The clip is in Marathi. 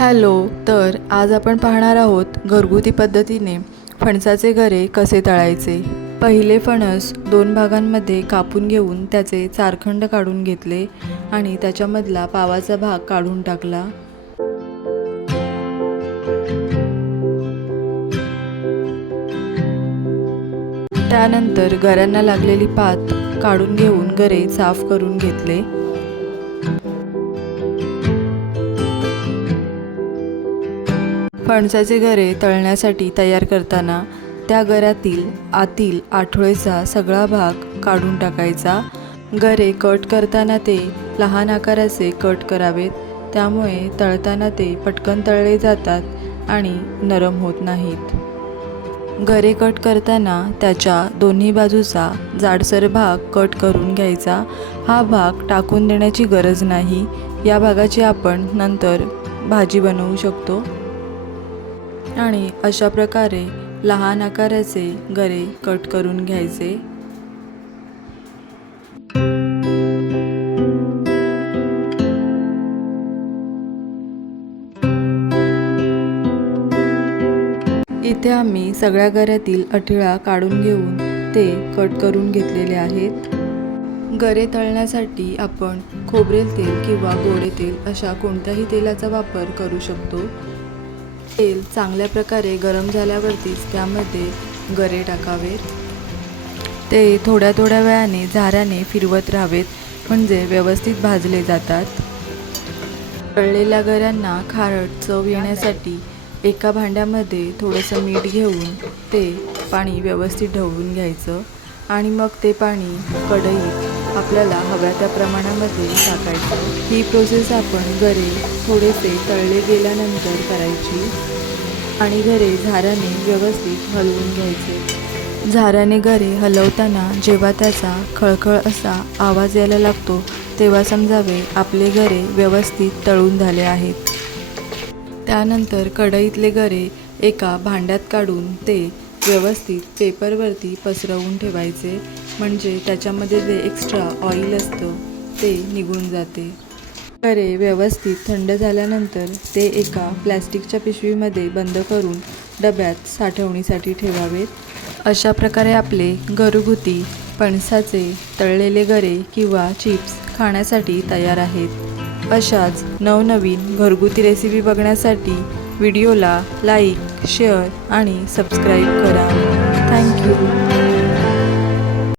हॅलो. तर आज आपण पाहणार आहोत घरगुती पद्धतीने फणसाचे गरे कसे तळायचे। पहिले फणस 2 भागांमध्ये कापून घेऊन त्याचे चारखंड काढून घेतले आणि त्याच्यामधला पावाचा भाग काढून टाकला। त्यानंतर गऱ्यांना लागलेली पात काढून घेऊन गरे साफ करून घेतले। फणसाचे गरे तळण्यासाठी तयार करताना त्या गऱ्यातील आतील आठवड्याचा सगळा भाग काढून टाकायचा। गरे कट करताना ते लहान आकाराचे कट करावेत, त्यामुळे तळताना ते पटकन तळले जातात आणि नरम होत नाहीत। गरे कट करताना त्याच्या दोन्ही बाजूचा जाडसर भाग कट करून घ्यायचा। हा भाग टाकून देण्याची गरज नाही, या भागाची आपण नंतर भाजी बनवू शकतो। आणि अशा प्रकारे लहान आकाराचे गरे कट करून घ्यायचे। इथे आम्ही सगळ्या गऱ्यातील अठीळा काढून घेऊन ते कट करून घेतलेले आहेत। गरे तळण्यासाठी आपण खोबरेल तेल किंवा गोडे तेल अशा कोणत्याही तेलाचा वापर करू शकतो। तेल चांगल्या प्रकारे गरम झाल्यावरतीच त्यामध्ये गरे टाकावेत। ते थोड्या थोड्या वेळाने झाऱ्याने फिरवत राहावेत, म्हणजे व्यवस्थित भाजले जातात। तळलेल्या गऱ्यांना खारट चव येण्यासाठी एका भांड्यामध्ये थोडंसं मीठ घेऊन ते पाणी व्यवस्थित ढवळून घ्यायचं आणि मग ते पाणी कढईत आपल्याला हव्या त्या प्रमाणामध्ये टाकायचं। ही प्रोसेस आपण गरे थोडेसे तळले गेल्यानंतर करायची आणि गरे झाऱ्याने व्यवस्थित हलवून घ्यायचे। झाऱ्याने गरे हलवताना जेव्हा त्याचा खळखळ असा आवाज यायला लागतो, तेव्हा समजावे आपले गरे व्यवस्थित तळून झाले आहेत। त्यानंतर कढईतले गरे एका भांड्यात काढून ते व्यवस्थित पेपरवरती पसरवून ठेवायचे, म्हणजे त्याच्यामध्ये जे एक्स्ट्रा ऑइल असतं ते निघून जाते। गरे व्यवस्थित थंड झाल्यानंतर ते एका प्लॅस्टिकच्या पिशवीमध्ये बंद करून डब्यात साठवणीसाठी ठेवावेत। अशा प्रकारे आपले घरगुती फणसाचे तळलेले गरे किंवा चिप्स खाण्यासाठी तयार आहेत। अशाच नवनवीन घरगुती रेसिपी बघण्यासाठी व्हिडिओला लाईक, शेअर आणि सबस्क्राईब करा। थँक्यू।